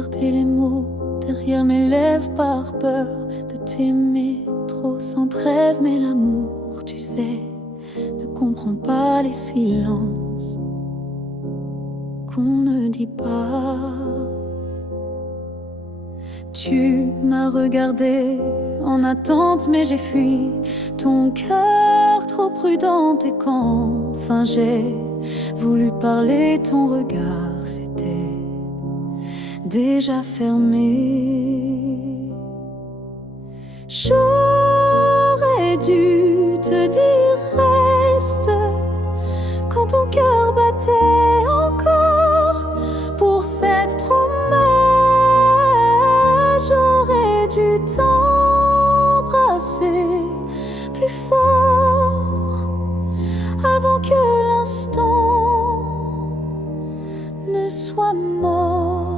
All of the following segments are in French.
garder les mots derrière mes lèvres par peur de t'aimer trop sans trêve. Mais l'amour, tu sais, ne comprend pas les silences qu'on ne dit pas. Tu m'as regardé en attente, mais j'ai fui ton cœur trop prudent. Et quand enfin j'ai voulu parler, ton regard s'était déjà fermé. J'aurais dû te dire reste quand ton cœur battait encore pour cette promesse. J'aurais dû t'embrasser plus fort avant que l'instant ne soit mort.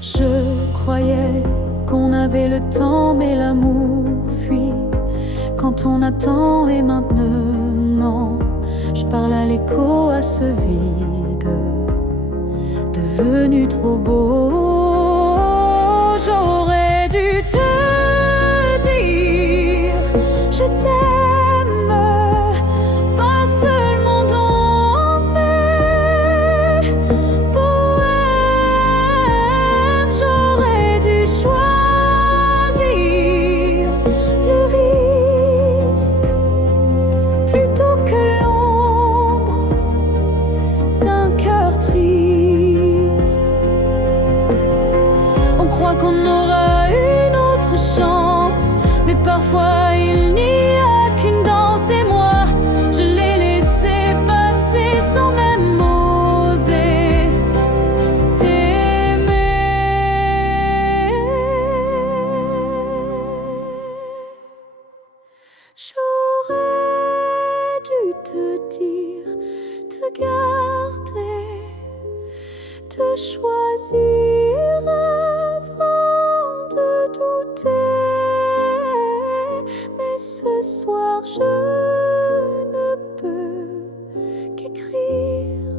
Je croyais qu'on avait le temps, mais l'amour fuit quand on attend. Et maintenant, je parle à l'écho, à ce vide devenu trop beau. J'aurais dû te dire je t'aime, pas seulement dans mes poèmes. J'aurais dû choisir le risque plutôt que l'ombre d'un cœur triste. On croit qu'on aura une autre chance, mais parfois il n'y a qu'une danse. Et moi, je l'ai laissé passer sans même oser t'aimer. J'aurais dû te dire, te garder, te choisir avant de douter. Mais ce soir je ne peux qu'écrire.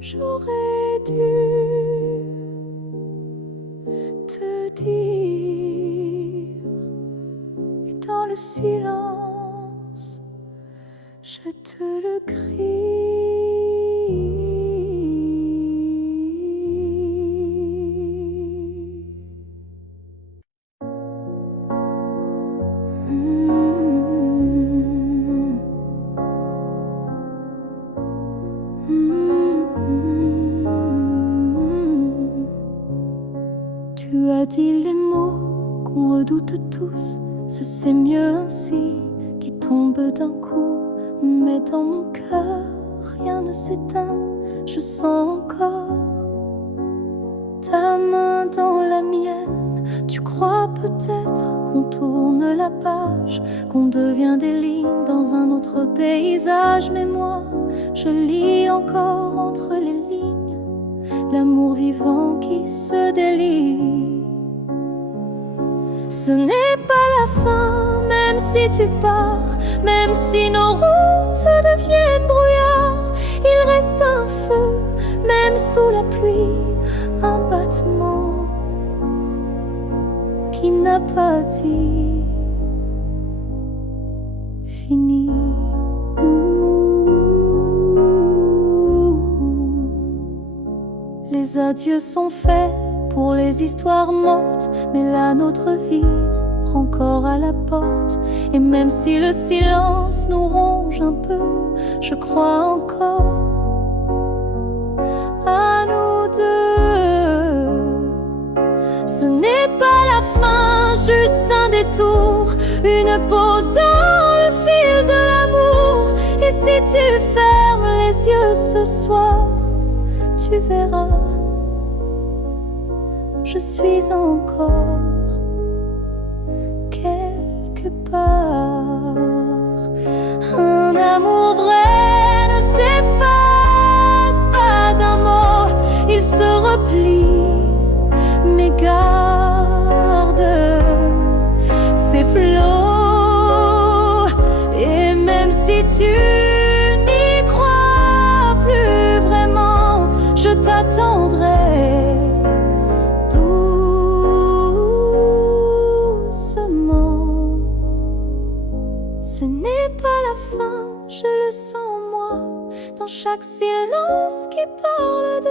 J'aurais dû te dire, et dans le silence je te le crie. Tu as dit les mots qu'on redoute tous, ce c'est mieux ainsi, qui tombe d'un coup. Mais dans mon cœur, rien ne s'éteint, je sens encore ta main dans la mienne. Tu crois peut-être qu'on tourne la page, qu'on devient des lignes dans un autre paysage. Mais moi, je lis encore entre les lignes l'amour vivant qui se délie. Ce n'est pas la fin, même si tu pars, même si nos routes deviennent brouillard. Il reste un feu, même sous la pluie, un battement qui n'a pas dit fini. Les adieux sont faits pour les histoires mortes, mais la nôtre vie prend corps à la porte. Et même si le silence nous ronge un peu, je crois encore à nous deux. Ce n'est pas la fin, juste un détour, une pause dans le fil de l'amour. Et si tu fermes les yeux ce soir, tu verras, je suis encore quelque part. Un amour vrai ne s'efface pas d'un mot, il se replie, mais garde ses flots. Et même si tu n'y crois plus vraiment, je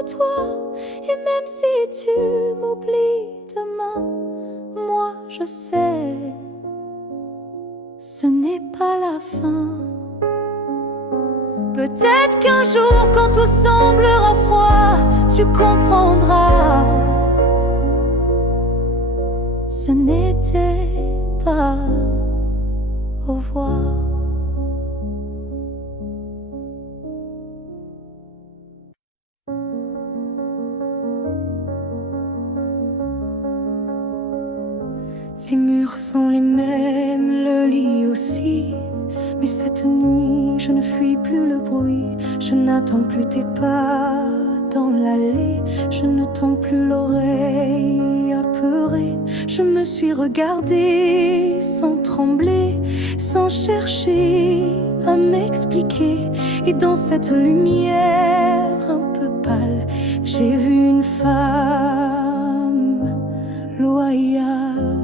de toi. Et même si tu m'oublies demain, moi je sais, ce n'est pas la fin. Peut-être qu'un jour, quand tout semblera froid, tu comprendras, ce n'était pas au revoir. Les murs sont les mêmes, le lit aussi. Mais cette nuit, je ne fuis plus le bruit. Je n'attends plus tes pas dans l'allée. Je ne tends plus l'oreille apeurée. Je me suis regardée sans trembler, sans chercher à m'expliquer. Et dans cette lumière un peu pâle, j'ai vu une femme loyale.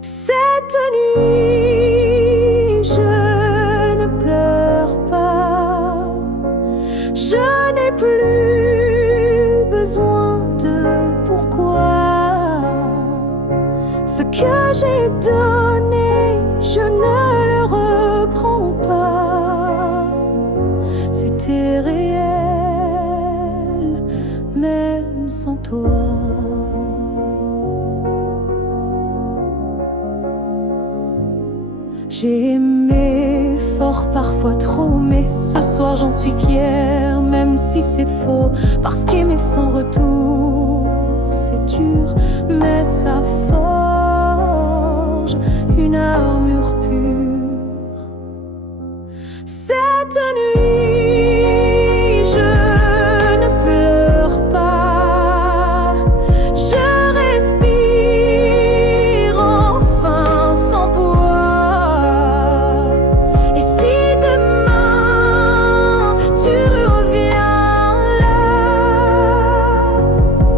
Cette nuit, je ne pleure pas. Je n'ai plus besoin de pourquoi. Ce que j'ai donné, je ne le reprends pas. C'était réel, même sans toi. J'ai aimé fort, parfois trop, mais ce soir j'en suis fière, même si c'est faux. Parce qu'aimer sans retour, c'est dur, mais ça forge une armure pure. Cette nuit, je ne pleure pas. Je respire enfin sans poids. Et si demain tu reviens là,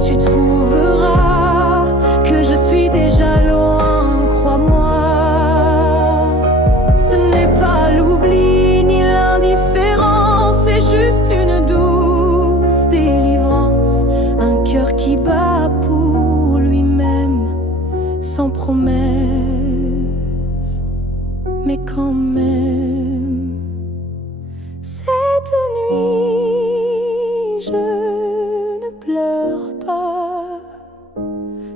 tu trouveras que je suis déjà loin, crois-moi. Ce n'est pas l'oubli ni l'indifférence, c'est juste une douce délivrance. Un cœur qui bat pour lui-même, sans promesse, mais quand même. Cette nuit, je ne pleure pas.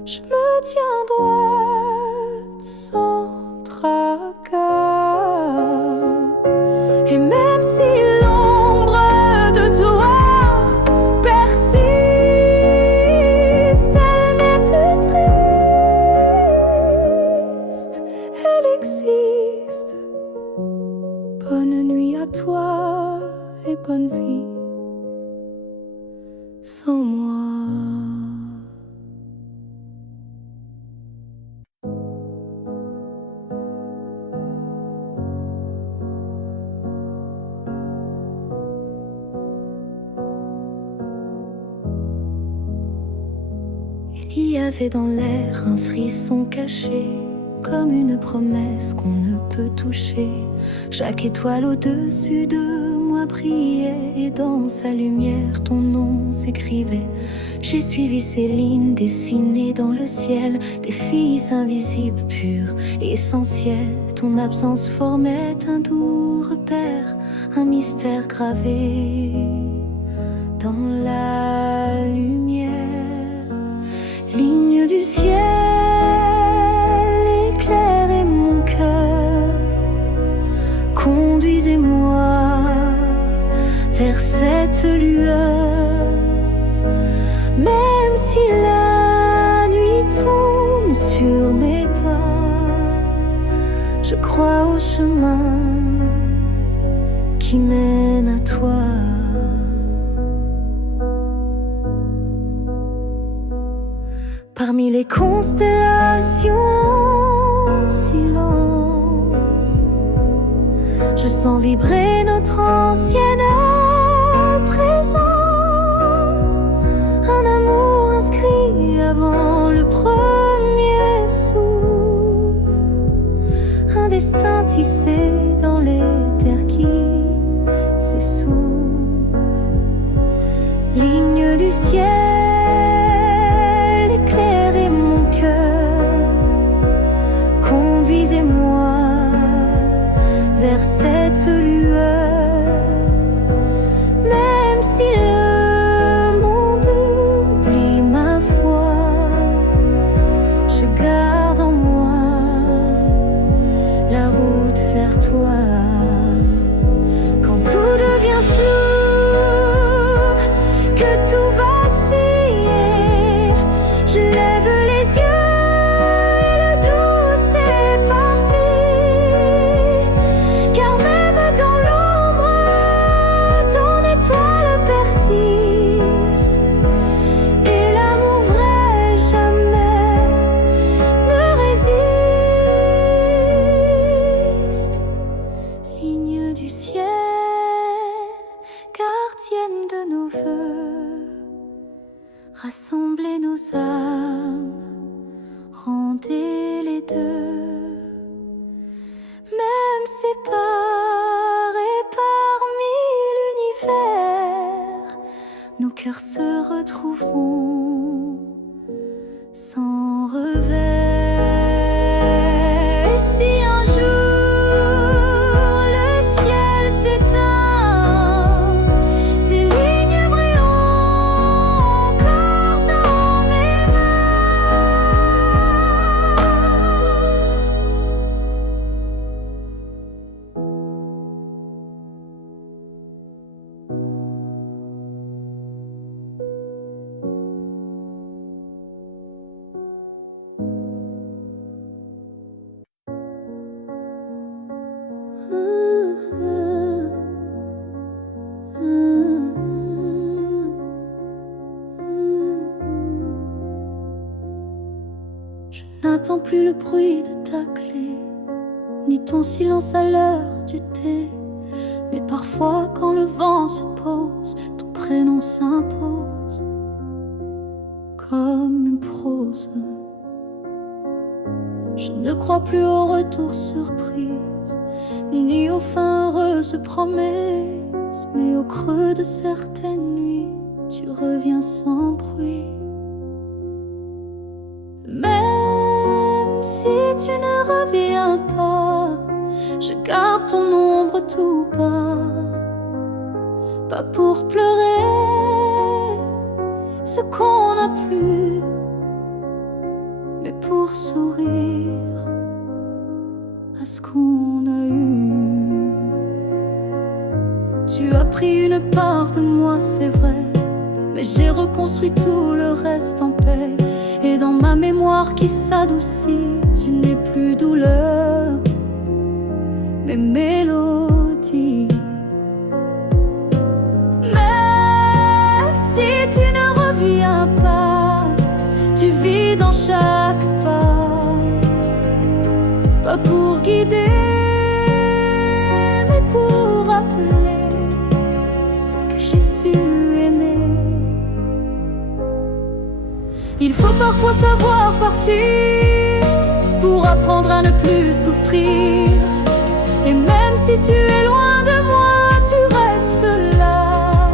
Je me tiens droite sans tracas. Et même si l'ombre de toi persiste, elle n'est plus triste, elle existe. Bonne nuit à toi et bonne vie sans moi. Il y avait dans l'air un frisson caché, comme une promesse qu'on ne peut toucher. Chaque étoile au-dessus de moi brillait, et dans sa lumière ton nom s'écrivait. J'ai suivi ces lignes dessinées dans le ciel, des filles invisibles, pures et essentielles. Ton absence formait un doux repère, un mystère gravé dans la lumière. Ligne du ciel, éclairez mon cœur, conduisez-moi vers cette lueur. Même si la nuit tombe sur mes pas, je crois au chemin qui mène à toi. Parmi les constellations en silence, je sens vibrer notre ancienne présence. Un amour inscrit avant le premier souffle, un destin tissé dans les terres qui s'essoufflent. Ligne du ciel, éclairez mon cœur, conduisez-moi vers cette lueur. Même si le monde oublie ma foi, je garde en moi la route vers toi. Quand tout devient flou, que tout vacille, je lève les yeux et le doute s'éparpille. Car même dans l'ombre, ton étoile persiste, et l'amour vrai jamais ne résiste. Ligne du ciel, gardienne de nos voeux, rassemblez nos âmes, rendez les deux. Même séparés parmi l'univers, nos cœurs se retrouveront sans revers. Et si un jour le ciel s'éteint, tes lignes brilleront encore dans mes Je n'attends plus le bruit de ta clé, ni ton silence à l'heure du thé. Mais parfois quand le vent se pose, ton prénom s'impose comme une prose. Je ne crois plus au retour surprise, ni aux fins heureuses promesses. Mais au creux de certaines nuits, tu reviens sans bruit. Même si tu ne reviens pas, je garde ton ombre tout bas. Pas pour pleurer ce qu'on n'a plus, mais pour sourire à ce qu'on a eu. Tu as pris une part de moi, c'est vrai, mais j'ai reconstruit tout le reste en paix. Et dans ma mémoire qui s'adoucit, tu n'es plus douleur, mais mélodie. Même si tu ne reviens pas, tu vis dans chaque pas. Pas pour guider, mais pour rappeler que j'ai su aimer. Il faut parfois savoir partir pour apprendre à ne plus souffrir. Et même si tu es loin de moi, tu restes là.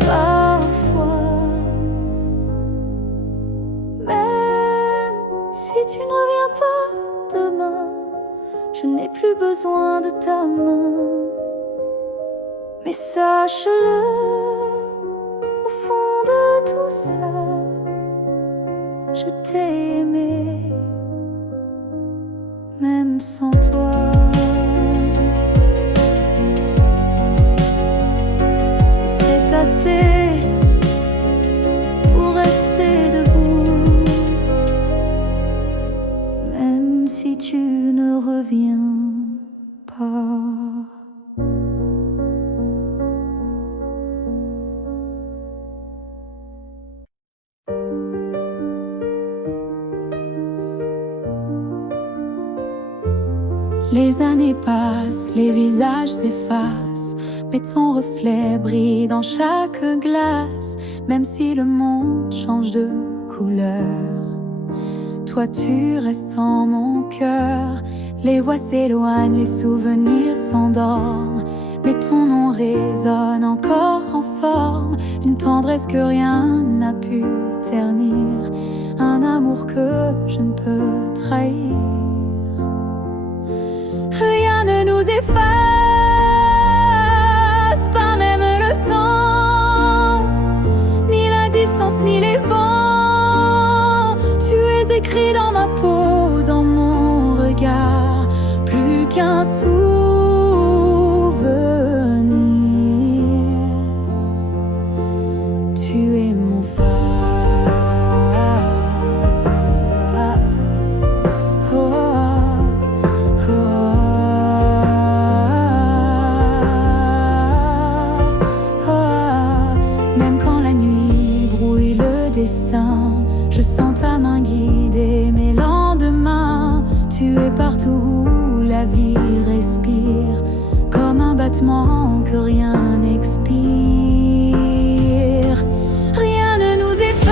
Parfois, même si tu ne reviens pas demain, je n'ai plus besoin de ta main. Mais sache-le, au fond de tout ça, je t'ai aimé, même sans toi. Et c'est assez pour rester debout, même si tu ne reviens pas. Les années passent, les visages s'effacent, mais ton reflet brille dans chaque glace. Même si le monde change de couleur, toi tu restes en mon cœur. Les voix s'éloignent, les souvenirs s'endorment, mais ton nom résonne encore en forme. une tendresse que rien n'a pu ternir, un amour que je ne peux trahir. Rien ne nous efface, pas même le temps, ni la distance, ni les vents. Tu es écrit dans ma peau, dans mon regard, plus qu'un souvenir. Tu es mon phare. Même quand la nuit brouille le destin, je sens ta main guider mes lendemains. Tu es partout où la vie respire, comme un battement que rien n'expire. Rien ne nous efface,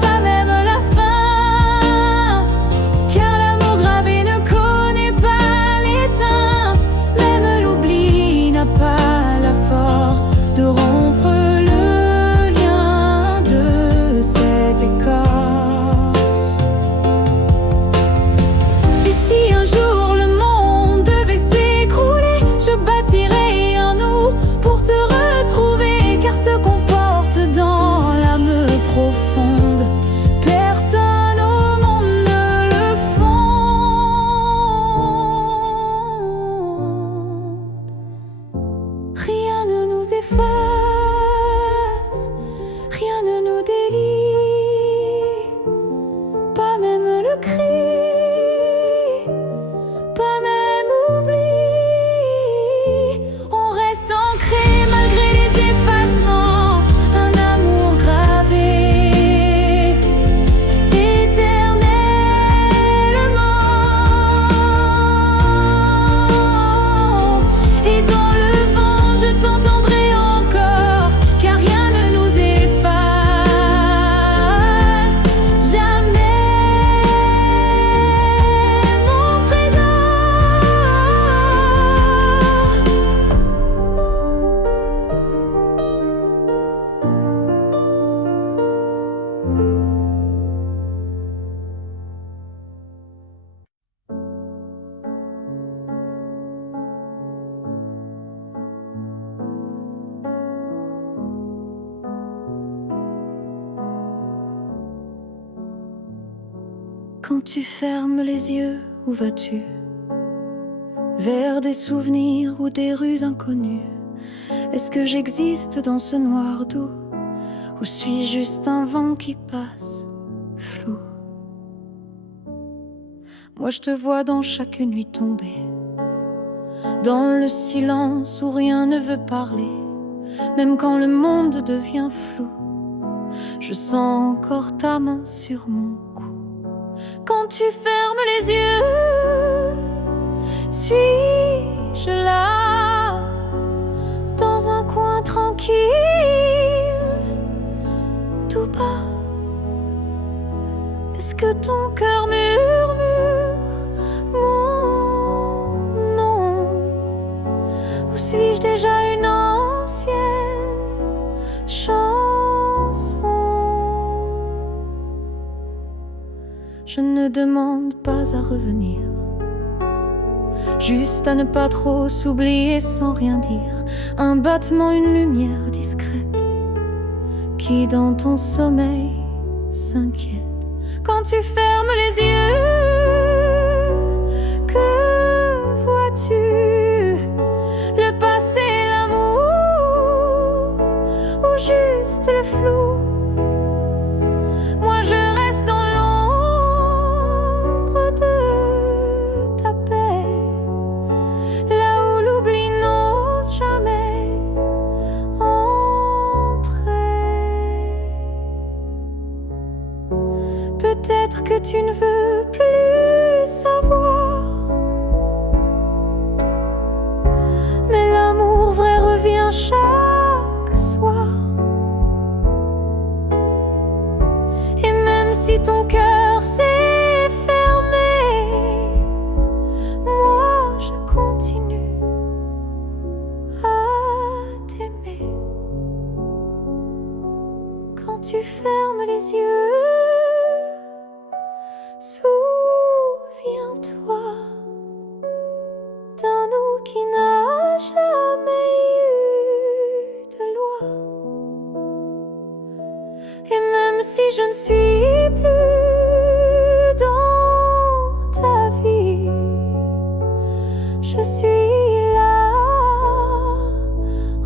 pas même la fin, car l'amour gravé ne connaît pas l'étain. Même l'oubli n'a pas la force de rompre le lien de cette écorce. Et si un jour le monde devait s'écrouler, je bâtirai un nous pour te retrouver, car ce qu'on porte dans l'âme profonde, personne au monde ne le fonde. Rien ne nous efface, rien ne nous délie, pas même le cri, pas même oubli. On reste ancré malgré les effacements, un amour gravé éternellement. Et dans le vent je t'entendrai encore, car rien ne nous efface jamais, mon trésor. Quand tu fermes les yeux, où vas-tu? Vers des souvenirs ou des rues inconnues? Est-ce que j'existe dans ce noir doux, ou suis-je juste un vent qui passe, flou? Moi je te vois dans chaque nuit tombée, dans le silence où rien ne veut parler. Même quand le monde devient flou, je sens encore ta main sur mon cou. Quand tu fermes les yeux, suis-je là, dans un coin tranquille, tout bas? Est-ce que ton cœur murmure mon nom, ou suis-je déjà une ancienne chanson? Je ne demande pas à revenir, juste à ne pas trop s'oublier sans rien dire. Un battement, une lumière discrète qui dans ton sommeil s'inquiète. Quand tu fermes les yeux, que vois-tu? Le passé, l'amour, ou juste le flou? Moi je reste dans l'ombre de ta paix, là où l'oubli n'ose jamais entrer. Peut-être que tu ne veux plus savoir, mais l'amour vrai revient chaque soir. Et même si ton cœur s'est fermé, moi je continue à t'aimer. tu fermes les yeux, souviens-toi d'un nous qui n'a jamais eu de loi. Et même si je ne suis plus dans ta vie, je suis là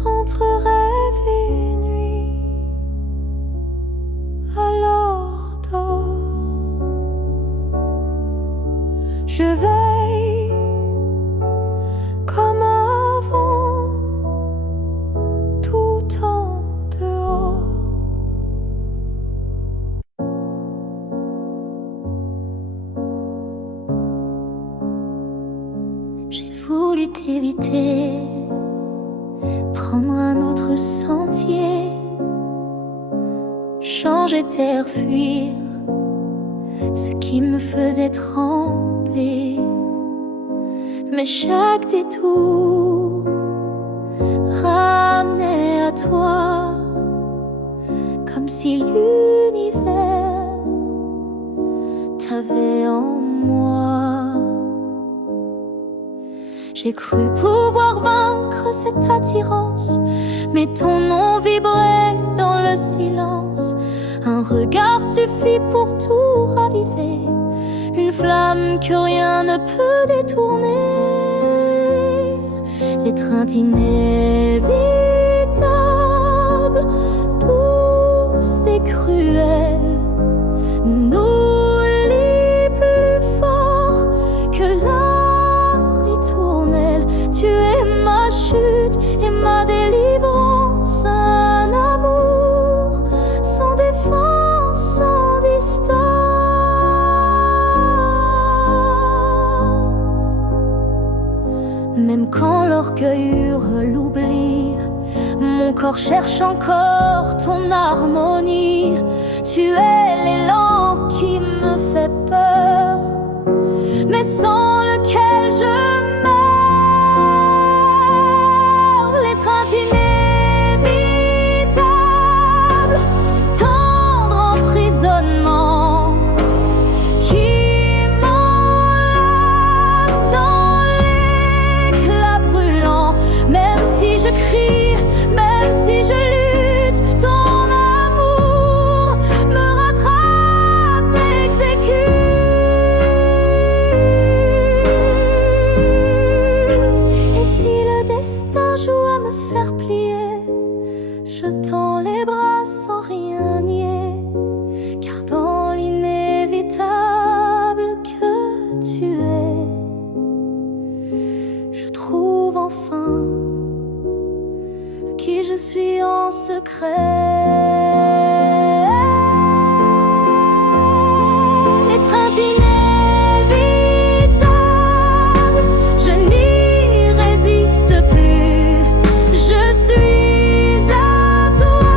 entre rêve et nuit. Alors dors, je veille comme avant, tout en dehors. J'ai voulu t'éviter, prendre un autre sentier, changer d'air, fuir ce qui me faisait trembler. Mais chaque détour ramenait à toi, comme si l'univers t'avait en moi. J'ai cru pouvoir vaincre cette attirance, mais ton nom vibrait dans le silence. Un regard suffit pour tout raviver, une flamme que rien ne peut détourner. L'étreinte inévitable, douce et cruelle, nous lie plus fort que la ritournelle. Tu es ma chute et ma délivrance, un amour sans défense, sans distance. Même quand l'orgueil hurle l'oubli, mon corps cherche encore ton harmonie. Tu es l'élan qui me fait peur, mais sans lequel je meurs. L'étreinte inévitable, tendre emprisonnement qui m'enlace dans l'éclat brûlant. Même si je crie, même si je lutte, ton amour me rattrape, m'exécute. Et si le destin joue à me faire plier, je tends les bras sans rien nier, car dans l'inévitable que tu es, je trouve enfin qui je suis en secret. L'étreinte inévitable, je n'y résiste plus. Je suis à toi,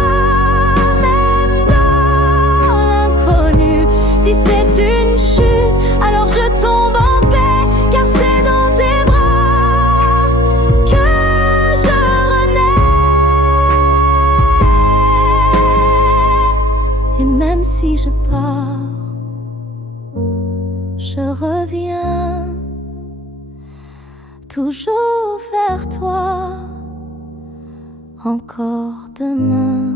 même dans l'inconnu. Si c'est une chute, alors je tombe en paix, car c'est dans tes bras que je renais. Et même si je pars, je reviens toujours vers toi, encore demain.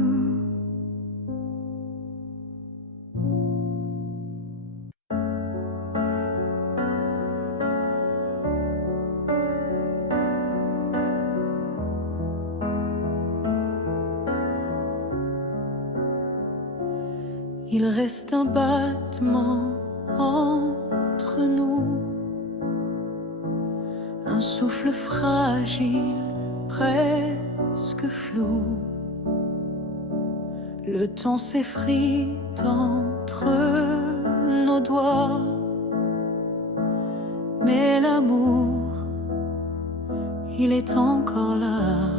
Il reste un battement entre nous, un souffle fragile, presque flou. Le temps s'effrite entre nos doigts, mais l'amour, il est encore là.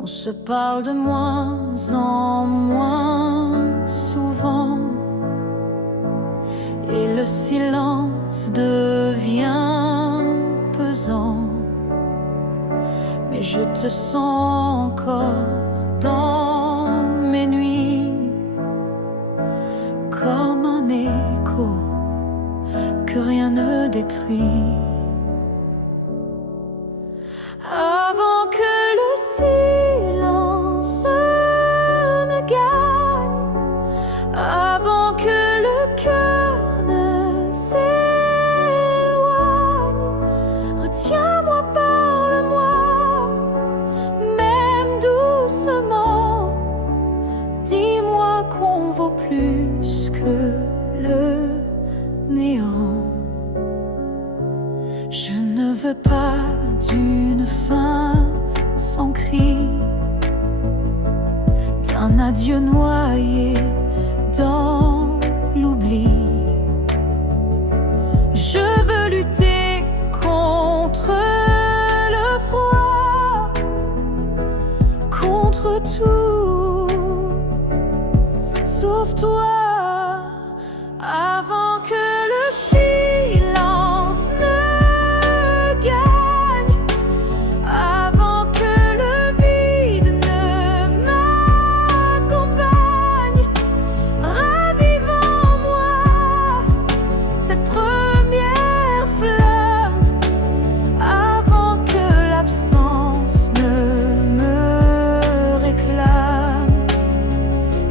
On se parle de moins en moins souvent, et le silence devient pesant. Mais je te sens encore dans mes nuits. détruit. Avant que le silence ne gagne, avant que le cœur ne s'éloigne, retiens-moi, parle-moi, même doucement. Dis-moi qu'on vaut plus que le néant. Je ne veux pas d'une fin sans cri, d'un adieu noyé dans l'oubli. Je veux lutter contre le froid, contre tout, sauf toi. Avant que le silence ne gagne, avant que le vide ne m'accompagne, ravive en moi cette première flamme, avant que l'absence ne me réclame.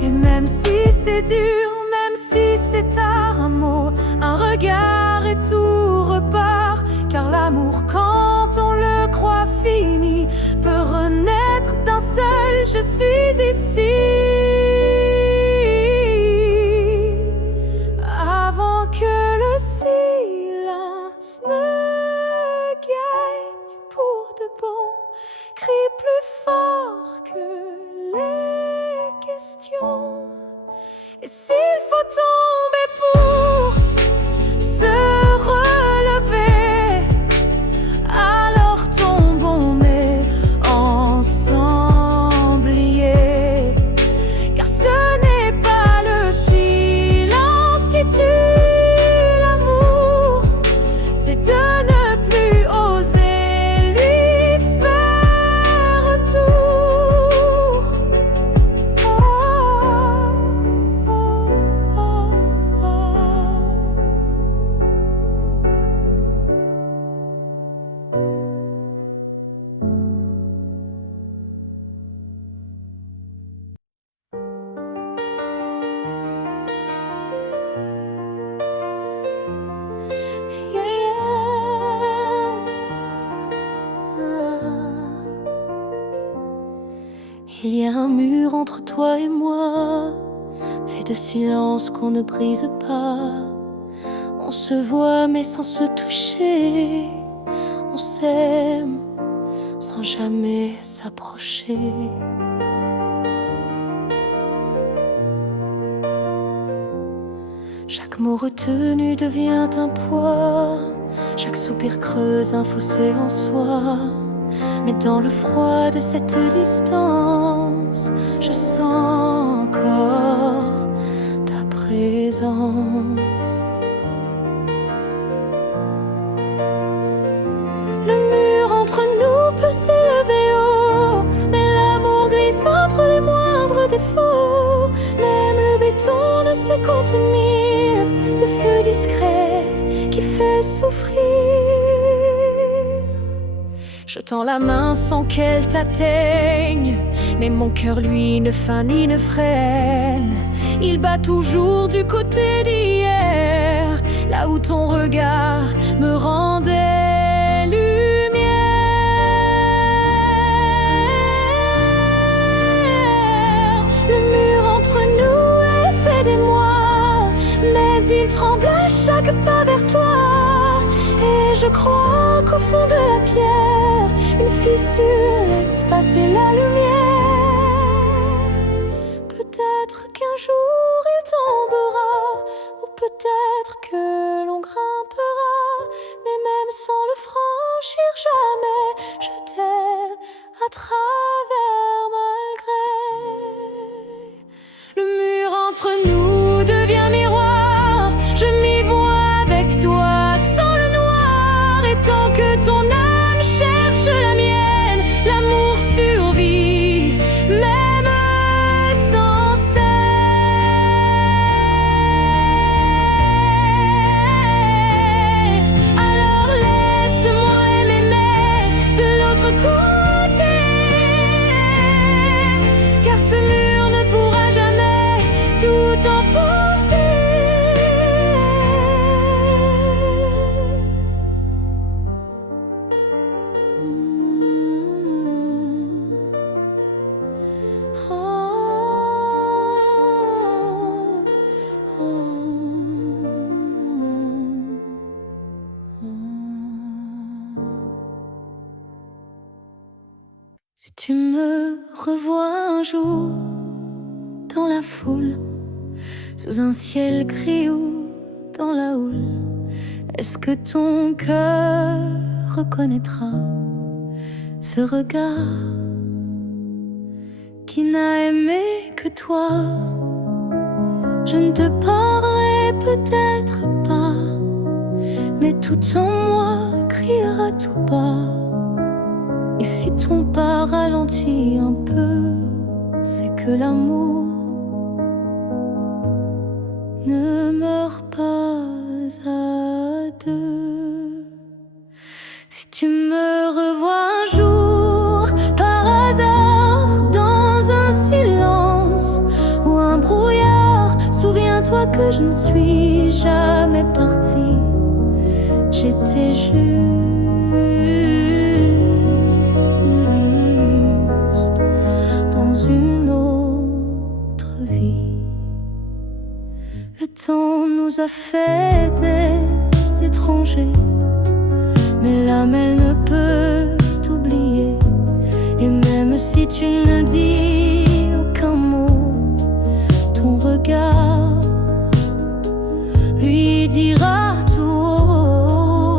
Et même si c'est dur, même si c'est tard, un mot, un regard et tout repart. Car l'amour, quand on le croit fini, peut renaître d'un seul je suis ici. Avant que le silence ne gagne pour de bon, crie plus fort que les questions. Et s'il faut tomber pour se relever, alors tombons mais ensemble liés. Car ce n'est pas le silence qui tue l'amour, c'est de ne plus oser lui faire retour. Il y a un mur entre toi et moi, fait de silence qu'on ne brise pas. On se voit mais sans se toucher, on s'aime sans jamais s'approcher. Chaque mot retenu devient un poids, chaque soupir creuse un fossé en soi. Mais dans le froid de cette distance, je sens encore ta présence. Le mur entre nous peut s'élever haut, mais l'amour glisse entre les moindres défauts. Même le béton ne sait contenir le feu discret qui fait souffrir. Je tends la main sans qu'elle t'atteigne, mais mon cœur lui ne feint ni ne freine. Il bat toujours du côté d'hier, là où ton regard me rendait lumière. Le mur entre nous est fait d'émoi, mais il tremble à chaque pas vers toi. Et je crois qu'au fond de la pierre, une fissure laisse passer la lumière. Peut-être qu'un jour il tombera, ou peut-être que l'on grimpera, mais même sans le franchir jamais, je t'aime à travers malgré. Le mur entre nous devient miroir, je m'y vois avec toi sans le noir. Et tant que ton âme cherche la mienne, l'amour survit, même sans cesse. Si tu me revois un jour dans la foule, sous un ciel gris ou dans la houle, est-ce que ton cœur reconnaîtra ce regard qui n'a aimé que toi? Je ne te parlerai peut-être pas, mais tout en moi criera tout bas. Et si ton pas ralentit un peu, c'est que l'amour ne meurt pas à deux. Si tu me revois un jour par hasard dans un silence ou un brouillard, souviens-toi que je ne suis jamais partie. J'étais juste dans une autre vie. Le temps nous a fait des étrangers, mais l'âme elle ne peut t'oublier. Et même si tu ne dis aucun mot, ton regard lui dira tout haut.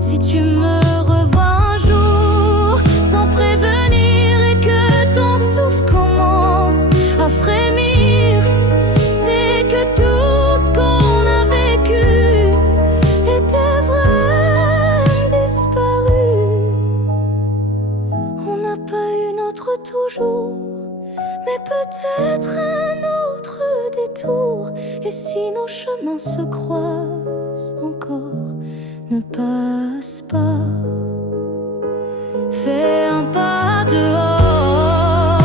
Si tu me revois un jour sans prévenir et que ton souffle commence à frémir, c'est que tout ce qu'on a vécu était vrai, disparu. On n'a pas eu notre toujours, mais peut-être un autre détour. Et si nos chemins se croisent encore, ne passe pas, fais un pas dehors.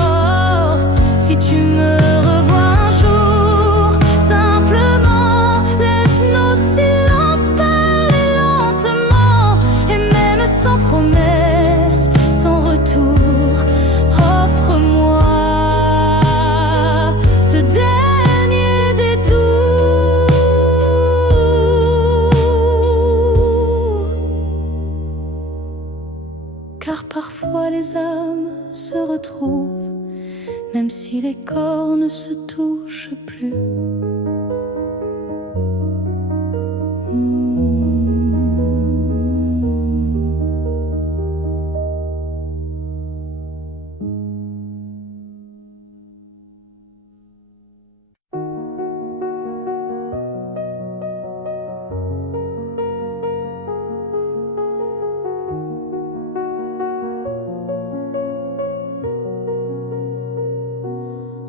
Si tu me revois un jour, simplement laisse nos silences parler lentement. Et même sans promesse, sans retour, offre-moi ce dernier détour. Car parfois les âmes se retrouvent, même si les corps ne se touchent plus.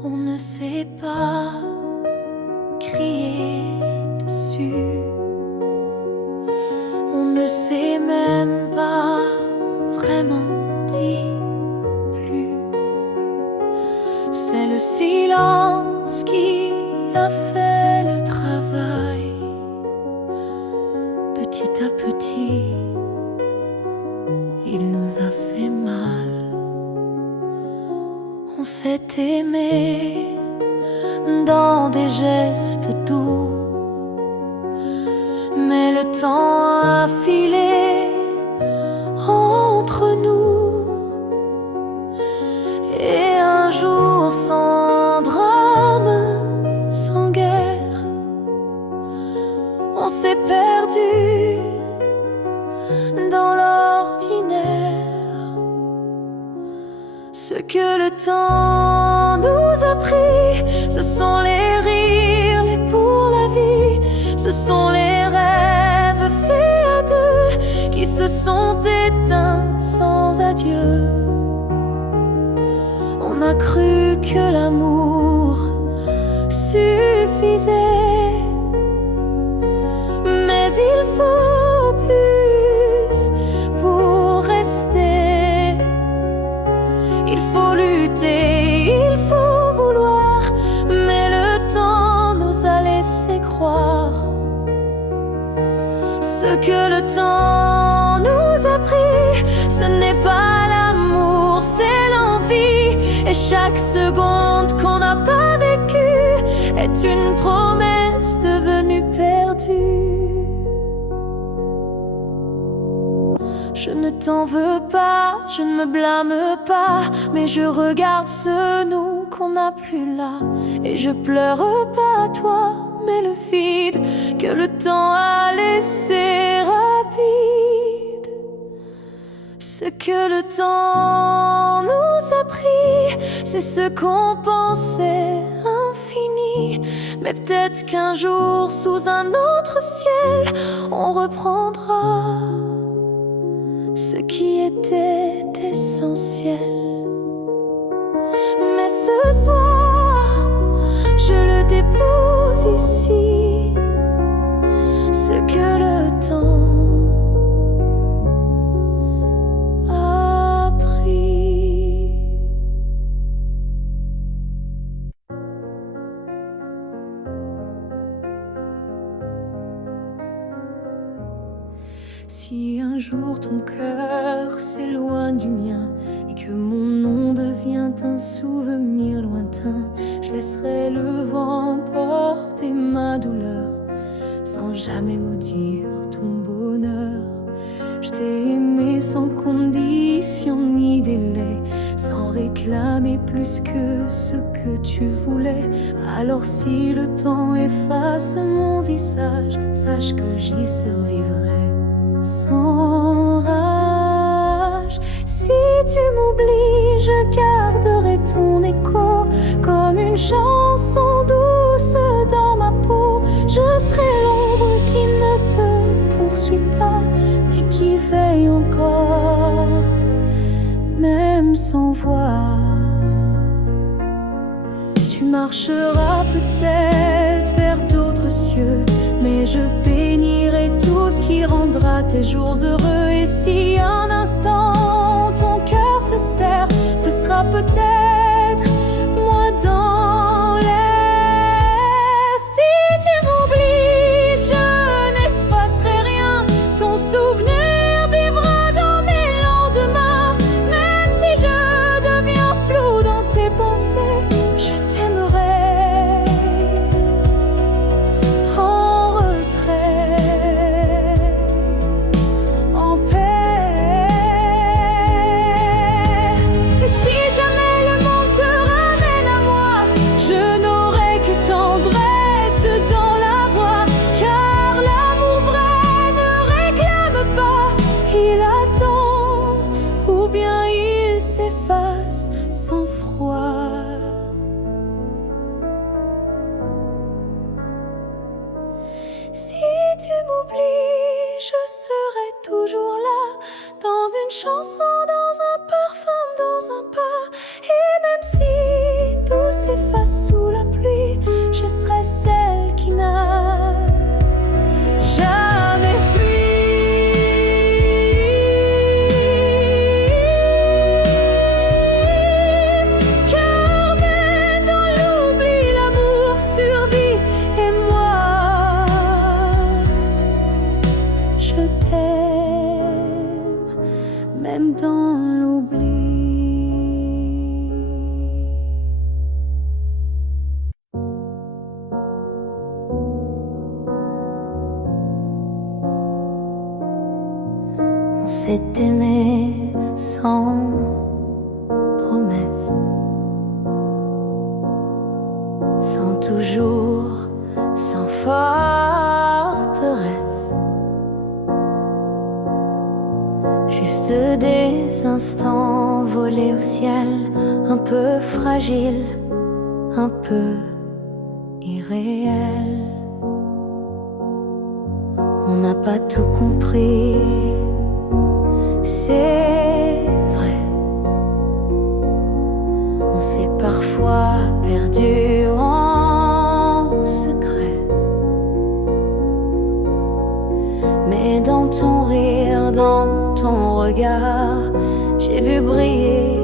On ne sait pas crier dessus, on ne sait même pas vraiment dire plus. C'est le silence qui a fait le travail. Petit à petit, il nous a fait mal. On s'est aimé dans des gestes doux, mais le temps a filé entre nous. Et un jour sans drame, sans guerre, on s'est perdu dans l'ordinaire. Ce que le temps nous a pris, ce sont les rires, les pour la vie. Ce sont les rêves faits à deux qui se sont éteints sans adieu. On a cru que l'amour suffisait, mais il faut plus pour rester. Il faut lutter, il faut vouloir, mais le temps nous a laissé croire. Ce que le temps nous a pris, ce n'est pas l'amour, c'est l'envie. Et chaque seconde qu'on n'a pas vécue est une promesse devenue perdue. Je ne t'en veux pas, je ne me blâme pas, mais je regarde ce nous qu'on n'a plus là. Et je pleure pas à toi, mais le vide que le temps a laissé rapide. Ce que le temps nous a pris, c'est ce qu'on pensait infini. Mais peut-être qu'un jour, sous un autre ciel, on reprendra ce qui était essentiel. Mais ce soir, je le dépose ici, ce que le temps a pris. Si un jour ton cœur s'éloigne du mien et que mon nom devient un souvenir lointain, je laisserai le vent porter ma douleur sans jamais maudire ton bonheur. Je t'ai aimé sans condition ni délai, sans réclamer plus que ce que tu voulais. Alors si le temps efface mon visage, sache que j'y survivrai sans rage. Si tu m'oublies, je garderai ton écho comme une chanson douce dans ma peau. Je serai l'ombre qui ne te poursuit pas, mais qui veille encore, même sans voix. Tu marcheras peut-être vers d'autres cieux, mais je bénirai tout ce qui rendra tes jours heureux. Et si un instant ton cœur se serre, ce sera peut-être moi dans l'air. Si tu m'oublies, je n'effacerai rien. Ton souvenir vivra dans mes lendemains. Même si je deviens flou dans tes pensées, je t'aimerai en retrait, en paix. Et si jamais le monde te ramène à moi, je n'aurai que tendresse dans la voix. Car l'amour vrai ne réclame pas, il attend, ou bien il s'efface sans froid. Si tu m'oublies, je serai toujours là, dans une chanson, dans un parfum, dans un pas. Et même si tout s'efface sous la pluie, je serai celle qui n'a jamais fui. Car même dans l'oubli, l'amour survit. Et moi, je t'aime, même dans l'oubli. On s'est aimé sans promesse, sans toujours, sans forteresse. Juste des instants volés au ciel, un peu fragiles, un peu irréels. On n'a pas tout compris, c'est vrai. On s'est parfois perdu en secret. Mais dans ton rire, dans ton regard, j'ai vu briller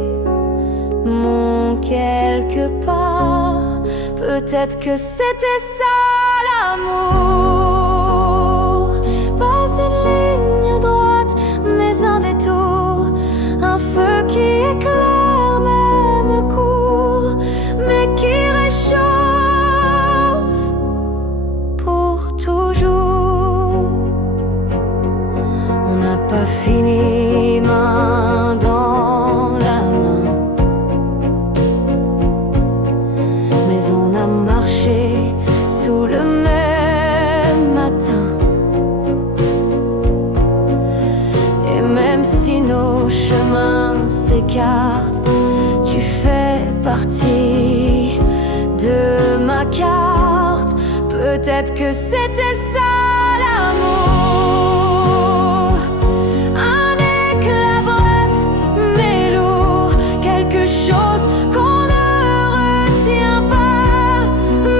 mon quelque part. Peut-être que c'était ça l'amour. Pas une ligne droite, mais un détour. Un feu qui éclaire même court, mais qui réchauffe pour toujours. On n'a pas fini partie de ma carte. Peut-être que c'était ça l'amour. Un éclat bref mais lourd, quelque chose qu'on ne retient pas,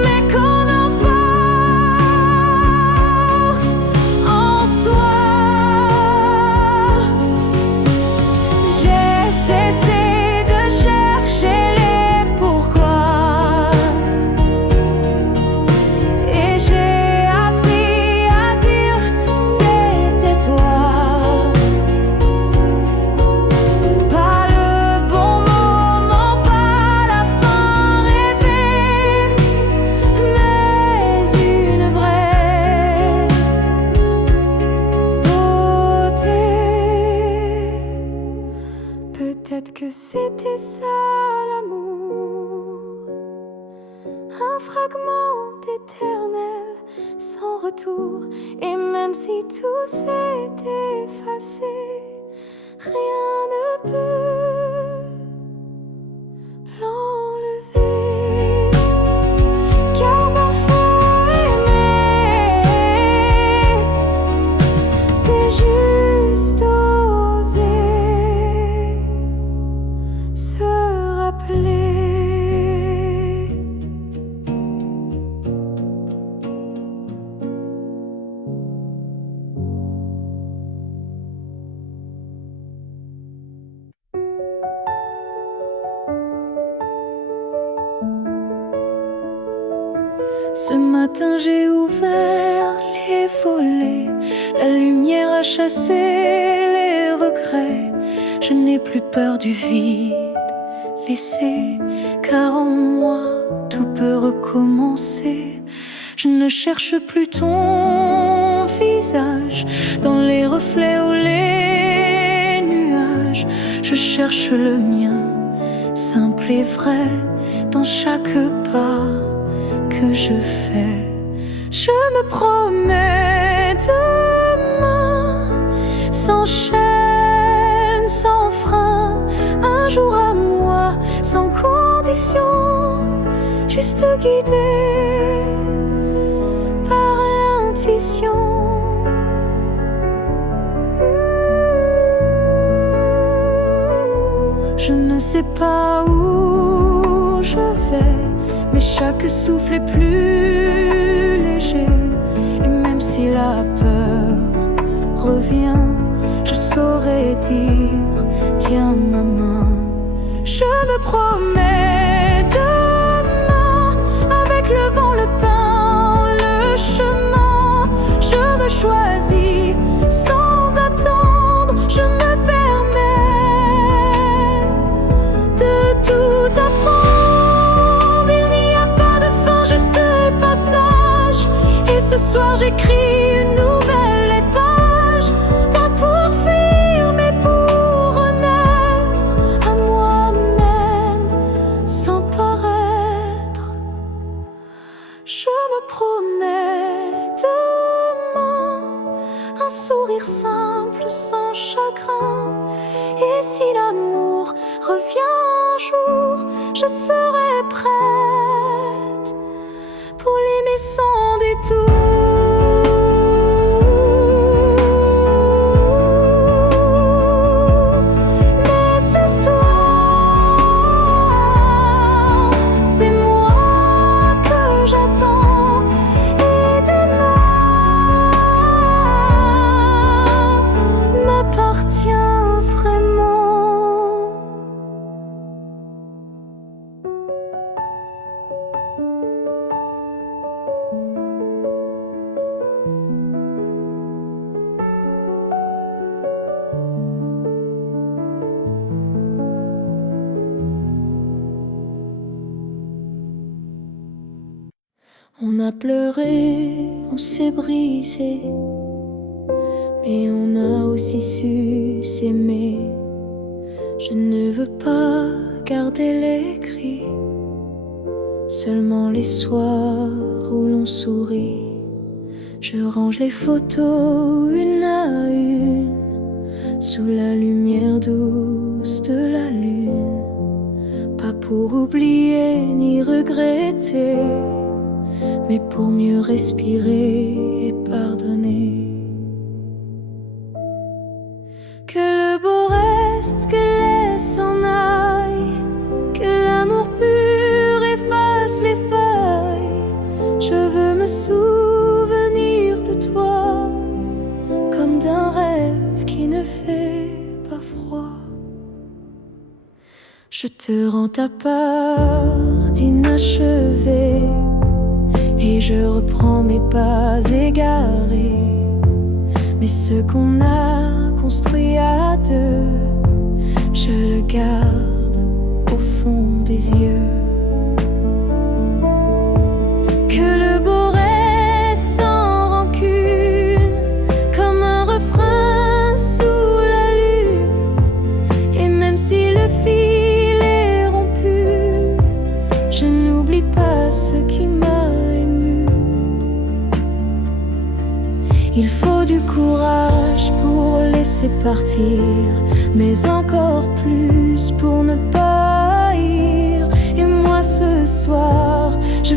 mais qu'on emporte en soi. J'ai cessé de chercher les pourquoi, et j'ai appris à dire c'était toi. Pas le bon moment, pas la fin rêvée, mais une vraie beauté. Peut-être que c'était ça l'amour, un fragment éternel sans retour. Et même si tout s'est effacé, rien ne peut l'enlever. Car parfois aimer, c'est juste oser se rappeler. Ce matin j'ai ouvert les volets, la lumière a chassé les regrets. Je n'ai plus peur du vide laissé, car en moi tout peut recommencer. Je ne cherche plus ton visage dans les reflets ou les nuages. Je cherche le mien, simple et vrai, dans chaque pas que je fais. Je me promets demain, sans chaîne, sans frein, un jour à moi, sans condition, juste guidé par l'intuition. Je ne sais pas où je vais, mais chaque souffle est plus léger. Et même si la peur revient, je saurais dire tiens ma main. Je me promets demain, avec le vent, le pain, le chemin. Je me choisis sans attendre, je me permets de tout apprendre. Il n'y a pas de fin, juste passage. Et ce soir j'écris une nouvelle page, pas pour fuir mais pour renaître à moi-même sans paraître. Je me promets demain, un sourire simple sans chagrin. Et si l'amour revient un jour, je serai prête pour l'aimer sans détour. Mais ce soir, c'est moi que j'attends. Et demain m'appartient vraiment. On a pleuré, on s'est brisé, mais on a aussi su s'aimer. Je ne veux pas garder les cris, seulement les soirs où l'on sourit. Je range les photos une à une, sous la lumière douce de la lune. pas pour oublier ni regretter, mais pour mieux respirer et pardonner. Que le beau reste, que les s'en aille, que l'amour pur efface les failles. Je veux me souvenir de toi comme d'un rêve qui ne fait pas froid. Je te rends ta part d'inachevé et je reprends mes pas égarés. Mais ce qu'on a construit à deux, je le garde au fond des yeux. Que le beau reste sans rancune, comme un refrain sous la lune. Et même si le fil est rompu, je n'oublie pas ce qui m'a ému. Il faut du courage pour laisser partir, mais encore plus pour ne pas haïr. Et moi ce soir, je